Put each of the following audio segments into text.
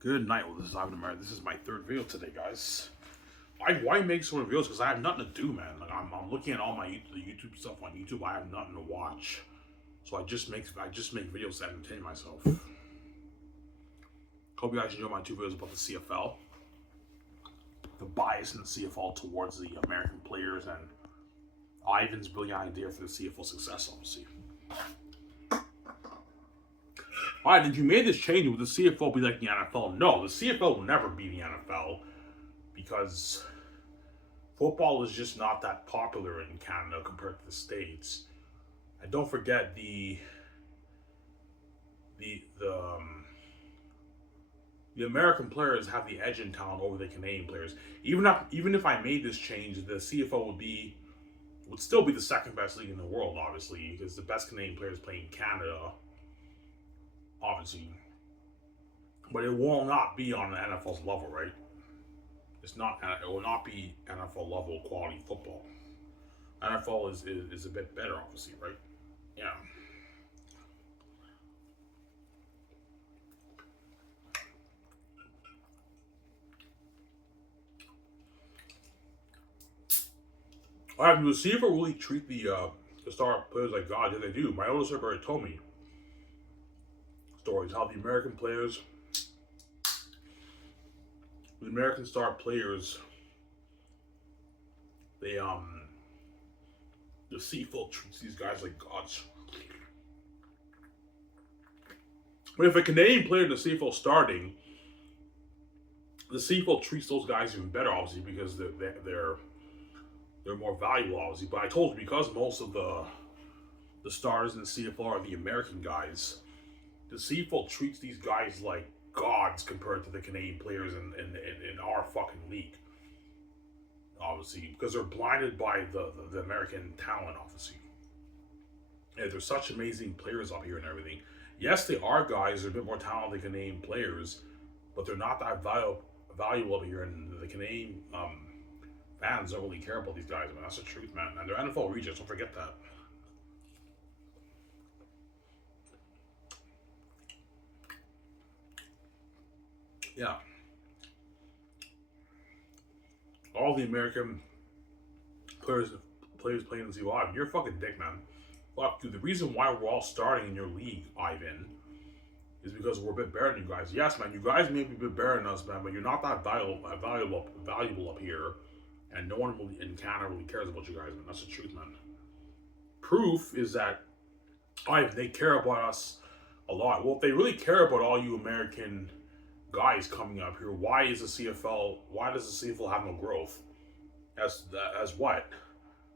Good night. Well, this is Ivan America. This is my third video today, guys. Why make so many videos? Because I have nothing to do, man. Like I'm looking at all the YouTube stuff on YouTube. I have nothing to watch, so I just make videos to entertain myself. Hope you guys enjoy my two videos about the CFL, the bias in the CFL towards the American players, and Ivan's brilliant idea for the CFL success, obviously. Alright, did you make this change? Would the CFL be like the NFL? No, the CFL will never be the NFL because football is just not that popular in Canada compared to the States. And don't forget the American players have the edge in town over the Canadian players. Even if I made this change, the CFL would still be the second best league in the world, obviously, because the best Canadian players play in Canada, obviously. But it will not be on the NFL's level, right? It will not be NFL level quality football. NFL is a bit better, obviously, right? Yeah. All right, we'll see if it really treat the star players like God. Yeah, they do. My older sister already told me stories how the American star players, the CFL treats these guys like gods. But if a Canadian player in the CFL starting, the CFL treats those guys even better, obviously, because they're more valuable, obviously. But I told you, because most of the stars in the CFL are the American guys, the CFL treats these guys like gods compared to the Canadian players in our fucking league. Obviously, because they're blinded by the American talent, obviously. And they're such amazing players up here and everything. Yes, they are guys, they're a bit more talented than Canadian players, but they're not that valuable up here, and the Canadian fans don't really care about these guys, man. That's the truth, man. And they're NFL rejects, don't forget that. Yeah. All the American players playing in CFL, you're a fucking dick, man. Fuck, dude. The reason why we're all starting in your league, Ivan, is because we're a bit better than you guys. Yes, man, you guys may be a bit better than us, man, but you're not that valuable up here, and no one really in Canada really cares about you guys, man. That's the truth, man. Proof is that Ivan, they care about us a lot. Well, if they really care about all you American guys coming up here, why does the CFL have no growth? As what?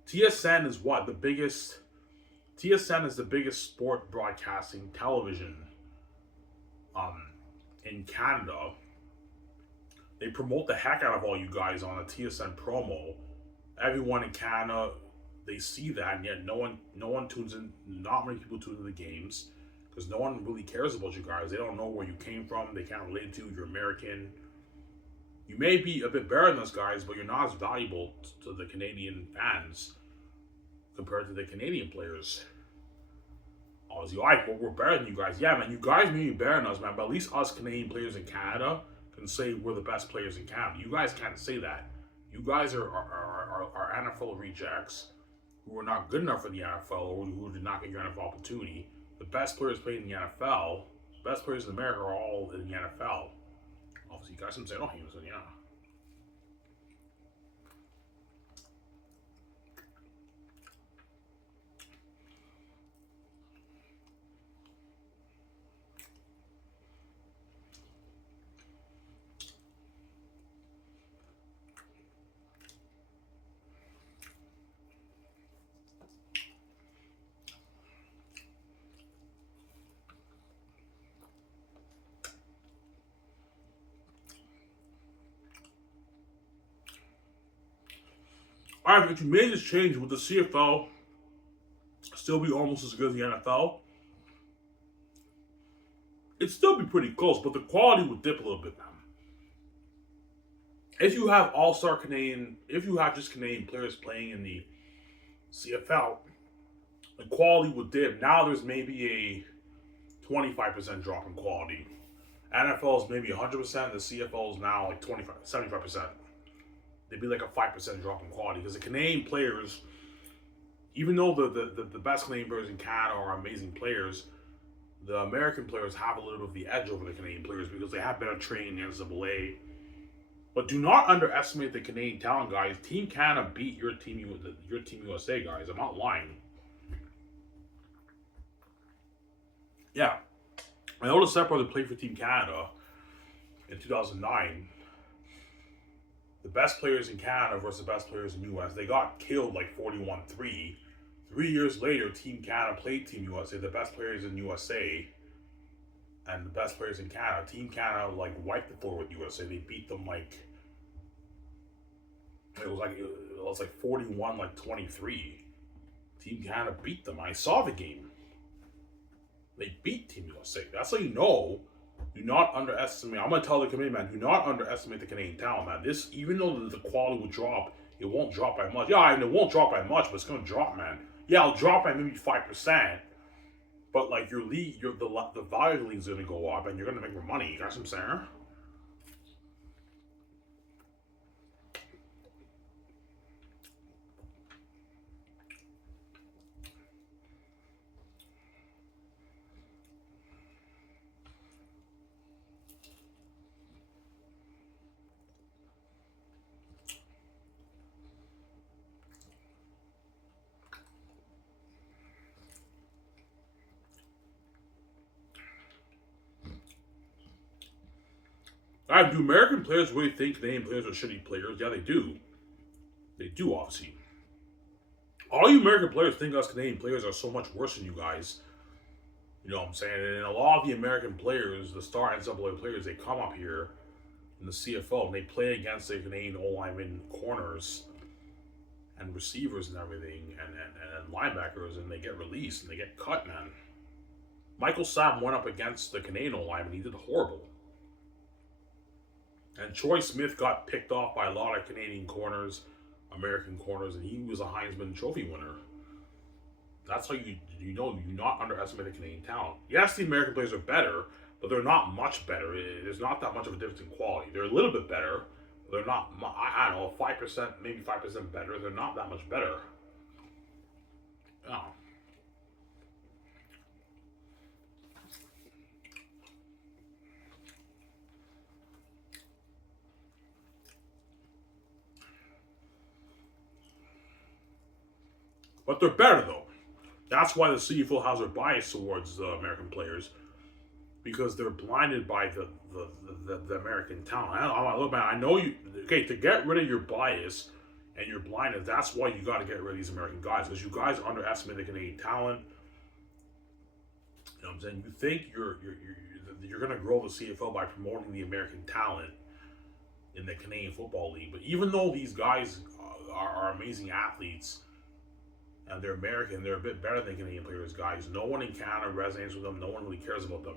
TSN is what? TSN is the biggest sport broadcasting television in Canada. They promote the heck out of all you guys on a TSN promo. Everyone in Canada, they see that, and yet no one tunes in. Not many people tune in the games because no one really cares about you guys. They don't know where you came from. They can't relate to you. You're American. You may be a bit better than us guys, but you're not as valuable to the Canadian fans compared to the Canadian players. Obviously, we're better than you guys. Yeah, man, you guys may be better than us, man, but at least us Canadian players in Canada can say we're the best players in Canada. You guys can't say that. You guys are NFL rejects who are not good enough for the NFL or who did not get your NFL opportunity. The best players playing in the NFL, the best players in America are all in the NFL. Obviously, you guys can say, oh, he was in, yeah. Alright, if you made this change, would the CFL still be almost as good as the NFL? It'd still be pretty close, but the quality would dip a little bit now. If you have if you have just Canadian players playing in the CFL, the quality would dip. Now there's maybe a 25% drop in quality. NFL is maybe 100%. The CFL is now like 25, 75%. They'd be like a 5% drop in quality because the Canadian players, even though the best Canadian players in Canada are amazing players, the American players have a little bit of the edge over the Canadian players because they have better training in NCAA. But do not underestimate the Canadian talent, guys. Team Canada beat your team USA, guys. I'm not lying. Yeah, I know the Separates played for Team Canada in 2009. The best players in Canada versus the best players in the US. They got killed like 41-3. 3 years later, Team Canada played Team USA. The best players in USA and the best players in Canada. Team Canada like wiped the floor with USA. They beat them like it was like 41-23. Team Canada beat them. I saw the game. They beat Team USA. That's how you know. Do not underestimate. I'm gonna tell the Canadian man. Do not underestimate the Canadian talent, man. This, even though the quality will drop, it won't drop by much. Yeah, and it won't drop by much, but it's gonna drop, man. Yeah, it'll drop by maybe 5%. But like your league, the value of the league is gonna go up, and you're gonna make more money. You got what I'm saying? Do American players really think Canadian players are shitty players? Yeah, they do. They do, obviously. All you American players think us Canadian players are so much worse than you guys. You know what I'm saying? And a lot of the American players, the star NCAA players, they come up here in the CFL and they play against the Canadian O-linemen, corners, and receivers and everything, and linebackers, and they get released and they get cut, man. Michael Sam went up against the Canadian O-lineman. He did horrible. And Troy Smith got picked off by a lot of Canadian corners, American corners, and he was a Heisman Trophy winner. That's how you not underestimate the Canadian talent. Yes, the American players are better, but they're not much better. There's not that much of a difference in quality. They're a little bit better, but they're not. I don't know, 5%, maybe 5% better. They're not that much better. Yeah. But they're better though. That's why the CFL has a bias towards the American players, because they're blinded by the American talent. I know you. Okay, to get rid of your bias and your blindness, that's why you got to get rid of these American guys, because you guys underestimate the Canadian talent. You know what I'm saying? You think you're going to grow the CFL by promoting the American talent in the Canadian Football League, but even though these guys are amazing athletes, and they're American, they're a bit better than Canadian players, guys. No one in Canada resonates with them. No one really cares about them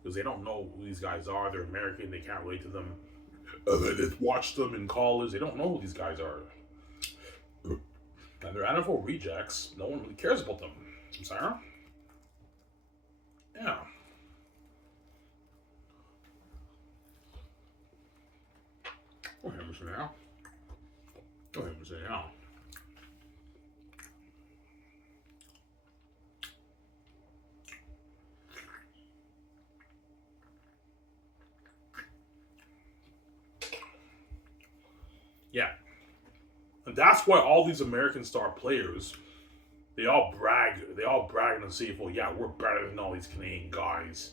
because they don't know who these guys are. They're American. They can't relate to them. They just watch them in college. They don't know who these guys are. And they're NFL rejects. No one really cares about them. I'm sorry? Yeah. Go ahead, Mr. Now. Go ahead, Mr. Now. Yeah. And that's why all these American star players, they all brag in the CFL, yeah, we're better than all these Canadian guys.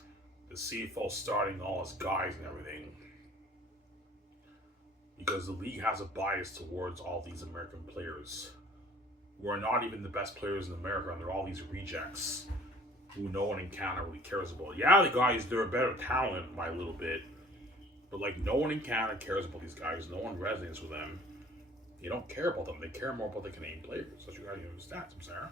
The CFL starting all us guys and everything. Because the league has a bias towards all these American players who are not even the best players in America, and they're all these rejects who no one in Canada really cares about. Yeah, the guys, they're a better talent by a little bit, but like no one in Canada cares about these guys. No one resonates with them. They don't care about them. They care more about the Canadian players. That's what you gotta understand, Sarah.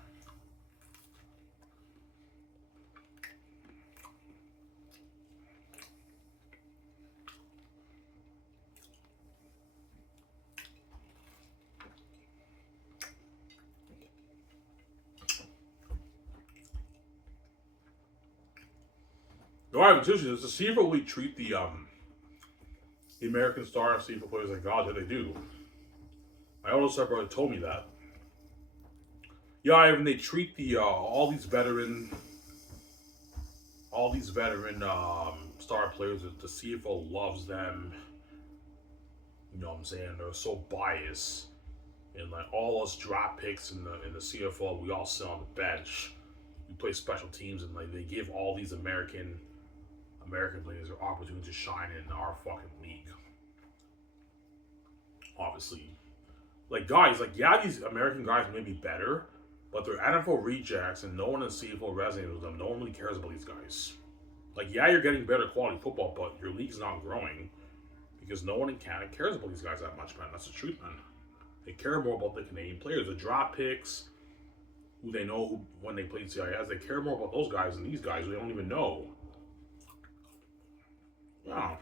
No, I have seriously. Does the CFL really treat the American star CFL players like God? Yeah, they do. My older brother told me that. Yeah, Ivan, they treat the all these veteran star players. The CFL loves them. You know what I'm saying? They're so biased, and like all us draft picks in the CFL, we all sit on the bench. We play special teams, and like they give all these American players an opportunity to shine in our fucking league. Obviously, like guys, like yeah, these American guys may be better, but they're NFL rejects, and no one in CFL resonates with them. No one really cares about these guys. Like yeah, you're getting better quality football, but your league's not growing because no one in Canada cares about these guys that much, man. That's the truth, man. They care more about the Canadian players, the draft picks, who they know who, when they played CIS. They care more about those guys than these guys who they don't even know. Yeah.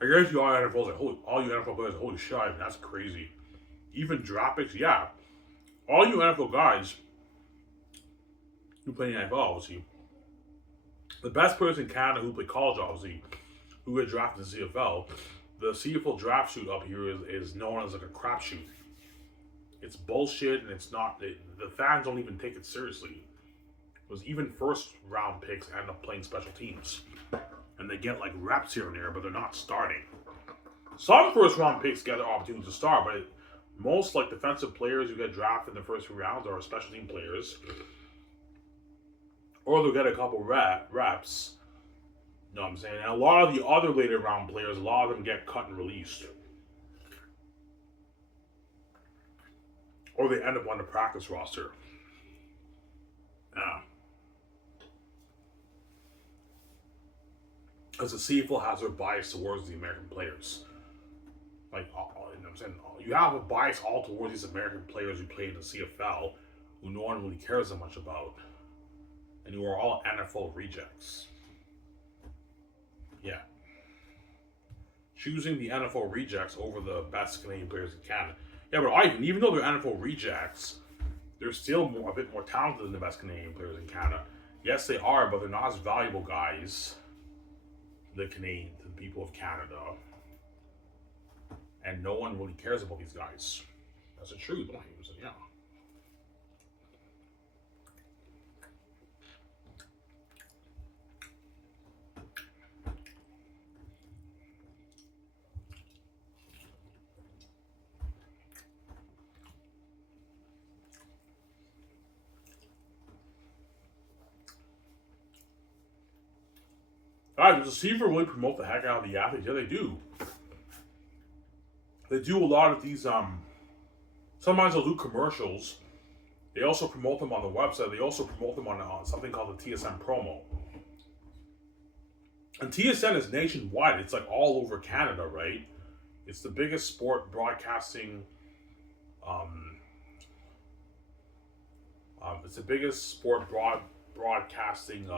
I guess you all NFL like all you NFL players, holy shit, that's crazy. Even draft picks, yeah. All you NFL guys who play in the NFL, obviously, the best players in Canada who play college, obviously, who get drafted in CFL, the CFL draft shoot up here is known as like a crapshoot. It's bullshit, and it's not. The fans don't even take it seriously. Because even first round picks end up playing special teams, and they get like reps here and there, but they're not starting. Some first round picks get the opportunity to start, but most like defensive players who get drafted in the first few rounds are special team players, or they'll get a couple reps. You know what I'm saying? And a lot of the other later round players, a lot of them get cut and released, or they end up on the practice roster. Yeah. Because the CFL has their bias towards the American players. Like, you know what I'm saying? You have a bias all towards these American players who play in the CFL, who no one really cares that much about, and who are all NFL rejects. Yeah. Choosing the NFL rejects over the best Canadian players in Canada. Yeah, but even though they're NFL rejects, they're still a bit more talented than the best Canadian players in Canada. Yes, they are, but they're not as valuable guys to the people of Canada. And no one really cares about these guys. That's the truth. Yeah. Guys, does the CFL really promote the heck out of the athletes? Yeah, they do. They do a lot of these. Sometimes they'll do commercials. They also promote them on the website. They also promote them on something called the TSN promo. And TSN is nationwide. It's like all over Canada, right? It's the biggest sport broadcasting. It's the biggest sport broadcasting